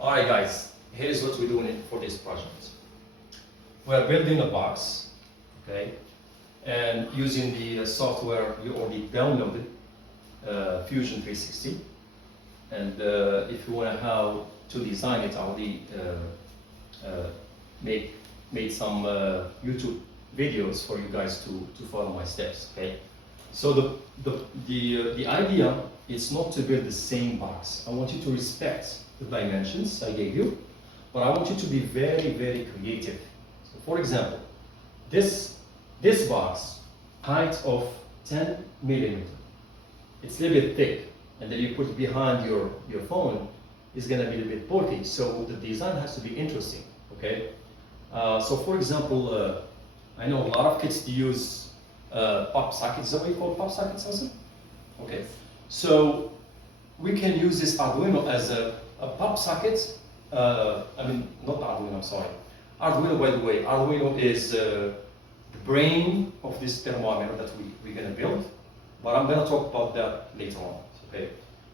Alright guys, here's what we're doing for this project. We're building a box, okay, and using the software you already downloaded, Fusion 360. And if you want to how to design it, I already made some YouTube videos for you guys to follow my steps, okay? So the idea is not to build the same box. I want you to respect the dimensions I gave you, but I want you to be very, very creative. So for example, this box, height of 10 millimeter. It's a little bit thick, and then you put it behind your phone, it's gonna be a little bit bulky. So the design has to be interesting, okay? So for example, I know a lot of kids use pop sockets. Is that what you call pop sockets also? Okay, so we can use this Arduino as a pop socket. I mean, not Arduino, I'm sorry. Arduino, by the way, Arduino is the brain of this thermometer that we're gonna build, but I'm gonna talk about that later on, okay?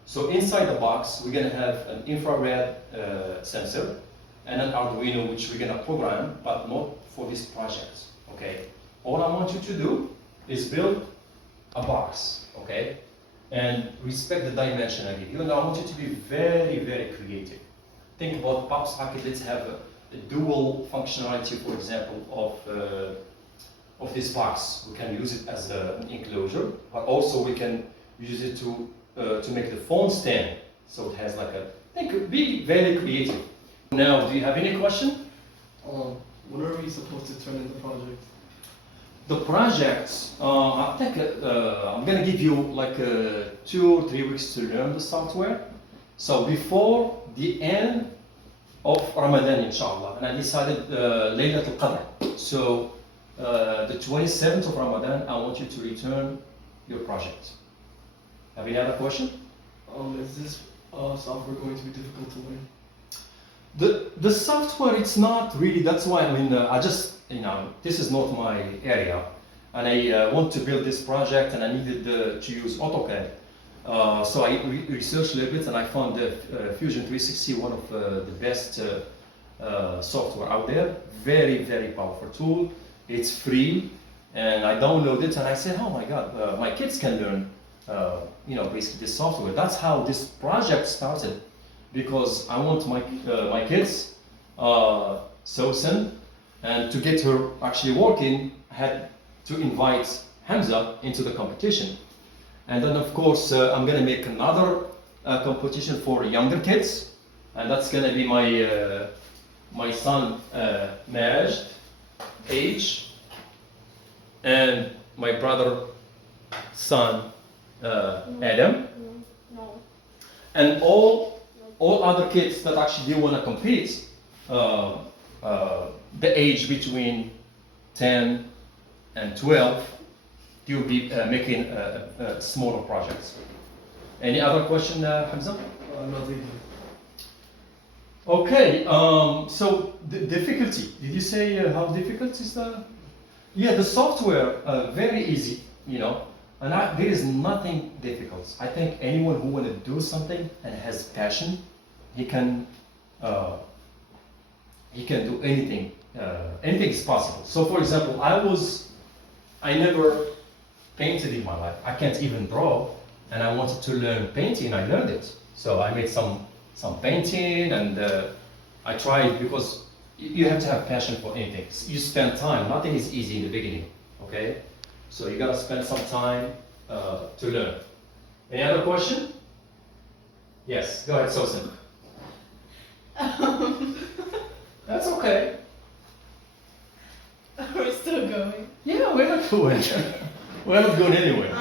So inside the box, we're gonna have an infrared sensor and an Arduino, which we're gonna program, but not for this project, okay? All I want you to do is build a box, okay? And respect the dimension I give you. And I want you to be very, very creative. Think about pop socket. Let's have a dual functionality, for example, of this box. We can use it as an enclosure, but also we can use it to make the phone stand. So it has like be very creative. Now, do you have any question? When are we supposed to turn in the project? The project, I think I'm gonna give you like 2 or 3 weeks to learn the software. So before the end of Ramadan, inshallah, and I decided Laylat al-Qadr. So the 27th of Ramadan, I want you to return your project. Have you had a question? Is this software going to be difficult to learn? The software, it's not really. That's why I mean, I just, this is not my area, and I want to build this project, and I needed to use AutoCAD. So I researched a little bit, and I found the Fusion 360 one of the best software out there. Very, very powerful tool. It's free, and I downloaded it, and I said, oh my God, my kids can learn, basically this software. That's how this project started, because I want my kids, Sosan, and to get her actually working, I had to invite Hamza into the competition. And then of course, I'm gonna make another competition for younger kids, and that's gonna be my son, Majd, age, and my brother, son, Adam, No. and all other kids that actually do want to compete, the age between 10 and 12, you'll be making smaller projects. Any other question, Hamza? Nothing. Okay, so the difficulty, did you say how difficult is the? Yeah, the software, very easy, and there is nothing difficult. I think anyone who want to do something and has passion, he can do anything. Anything is possible. So for example, I never painted in my life. I can't even draw, and I wanted to learn painting. I learned it. So I made some painting, and I tried, because you have to have passion for anything. You spend time. Nothing is easy in the beginning. Okay, so you gotta spend some time to learn. Any other question? Yes, go ahead, Sosan. That's okay. We're still going. Yeah, we're not going. We're not going anywhere.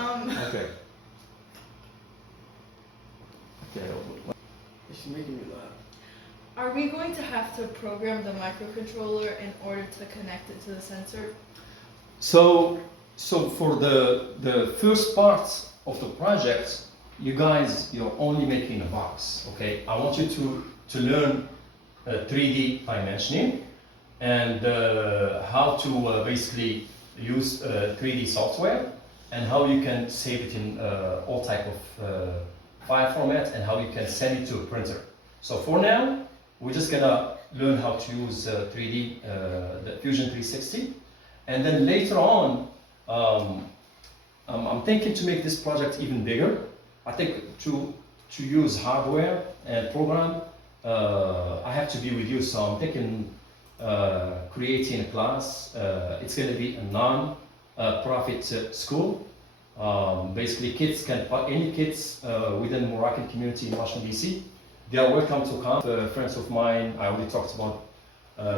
Okay. Okay. She's making me laugh. Are we going to have to program the microcontroller in order to connect it to the sensor? So for the first part of the project, you're only making a box. Okay. I want you to learn 3D dimensioning and how to basically use 3D software, and how you can save it in all type of file format, and how you can send it to a printer. So for now, We're just gonna learn how to use 3D, the Fusion 360, and then later on, I'm thinking to make this project even bigger. I think to use hardware and program, I have to be with you. So I'm thinking creating a class. It's going to be a non-profit school. Basically, any kids within the Moroccan community in Washington D.C. They are welcome to come. Friends of mine, I already talked about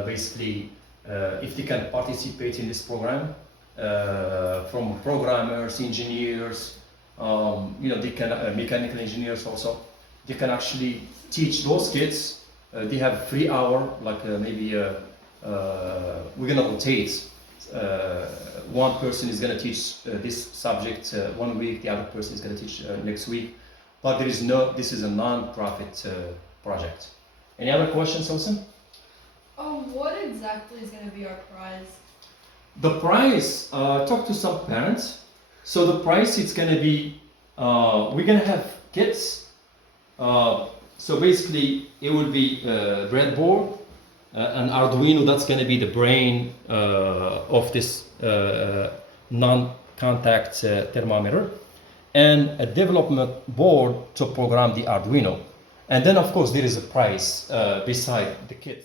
basically if they can participate in this program. From programmers, engineers, they can mechanical engineers also. They can actually teach those kids. They have 3 hour, like maybe we're gonna rotate. One person is gonna teach this subject 1 week. The other person is gonna teach next week. But this is a non-profit project. Any other questions, Wilson? What exactly is going to be our prize? The prize, talk to some parents. So the price, it's gonna be, we're gonna have kits. So basically, it will be breadboard, an Arduino. That's gonna be the brain of this non-contact thermometer, and a development board to program the Arduino. And then, of course, there is a price beside the kit.